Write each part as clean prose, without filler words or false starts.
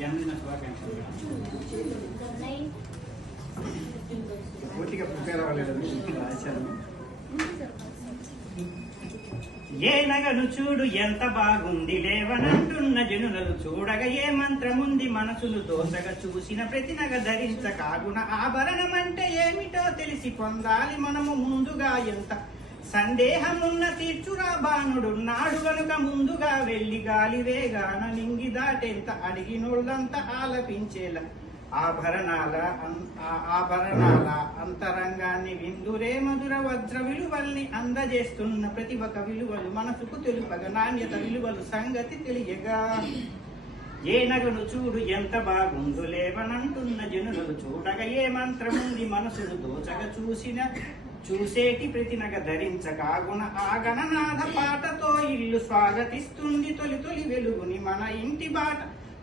జన్మదిన శుభాకాంక్షలు. పూర్తిగా ప్రిపేర్ అవ్వలేదు రాశాను. ఏ నగను చూడు ఎంత బాగుంది లేవనంటున్న జనులను చూడగా ఏ మంత్రముంది మనసును దోసగా చూసిన ప్రతి నగ ధరించ కాగున ఆభరణం అంటే ఏమిటో తెలిసి పొందాలి మనము ముందుగా ఎంత సందేహమున్న తీర్చురా బాణుడున్నాడు గనుక ముందుగా వెళ్లి గాలి వేగాన నింగి దాటెంత అడిగినోళ్ళంతా ఆలపించేలా ఆభరణాల అంతరంగాన్ని విందురే మధుర వజ్ర విలువల్ని అందజేస్తున్న ప్రతిభక విలువలు మనసుకు తెలుపగా నాణ్యత విలువలు సంగతి తెలియగా ఏ నగను చూడు ఎంత బాగుందు లేవనంటున్న జనులను చూడగా ఏ మంత్రముంది మనసును దోచగా చూసేటి ప్రతి నగ ధరించకాగున ఆ గణనాథ పాటతో ఇల్లు స్వాగతిస్తుంది తొలి తొలి వెలుగుని మన ఇంటి బాట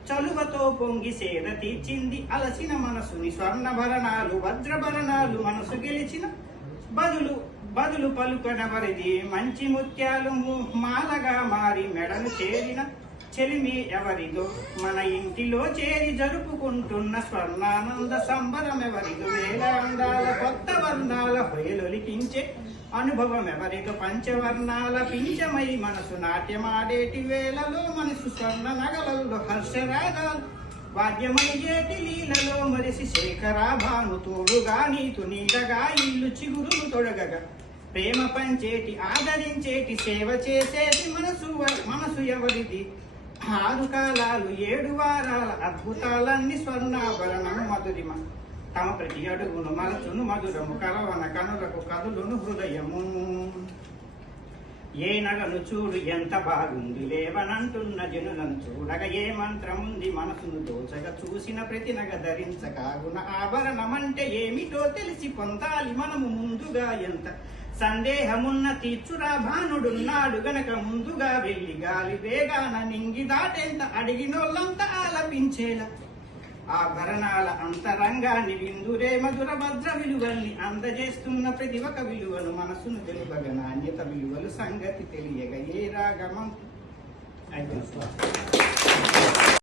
చలువతో పొంగి సేద తీర్చింది అలసిన మనసుని స్వర్ణభరణాలు వజ్రభరణాలు మనసు గెలిచిన బదులు పలుకనవరిది మంచి ముత్యాలు మాలగా మారి మెడను చేరిన చెలిమి ఎవరిదో మన ఇంటిలో చేరి జరుపుకుంటున్న స్వర్ణానంద సంబరం ఎవరిదో వేల అందాల కొత్త వర్ణాల హొయలొలికించే అనుభవం ఎవరిదో పంచవర్ణాల పించమై మనసు నాట్యమాడేటి వేళలో మనసు స్వర్ణ నగలలో హర్షరాగాలు వాద్యమయ్యేటి లీలలో మరిసి శేఖరా భాను తోడుగా నీతు నీడగా ఇల్లు చిగురులు తొడగగా ప్రేమ పంచేటి ఆదరించేటి సేవ చేసేటి మనసు ఎవరిది 6 కాలాలు 7 వారాల అద్భుతాలన్నీ స్వర్ణాభరణం మధురిమ తమ ప్రతి అడుగును మలచును మధురము కలవన కనులకు కదులును హృదయము ఏ నగను చూడు ఎంత బాగుంది లేవనంటున్న జనులను చూడగా ఏ మంత్రముంది మనసును దోచగా చూసిన ప్రతి నగ ధరించకాగున ఆభరణమంటే ఏమిటో తెలిసి పొందాలి మనము ముందుగా ఎంత సందేహమున్న తీర్చురా భానుడున్నాడు గనక ముందుగా వెళ్లి గాలి వేగాన నింగి దాటెంత అడిగినోళ్ళంతా ఆలపించేలా ఆభరణాల అంతరంగాన్ని విందురే మధుర భద్ర విలువల్ని అందజేస్తున్న ప్రతి ఒక్క విలువను మనసును తెలుపగా నాణ్యత విలువలు సంగతి తెలియగా ఏ రాగమం అయిపోయింది.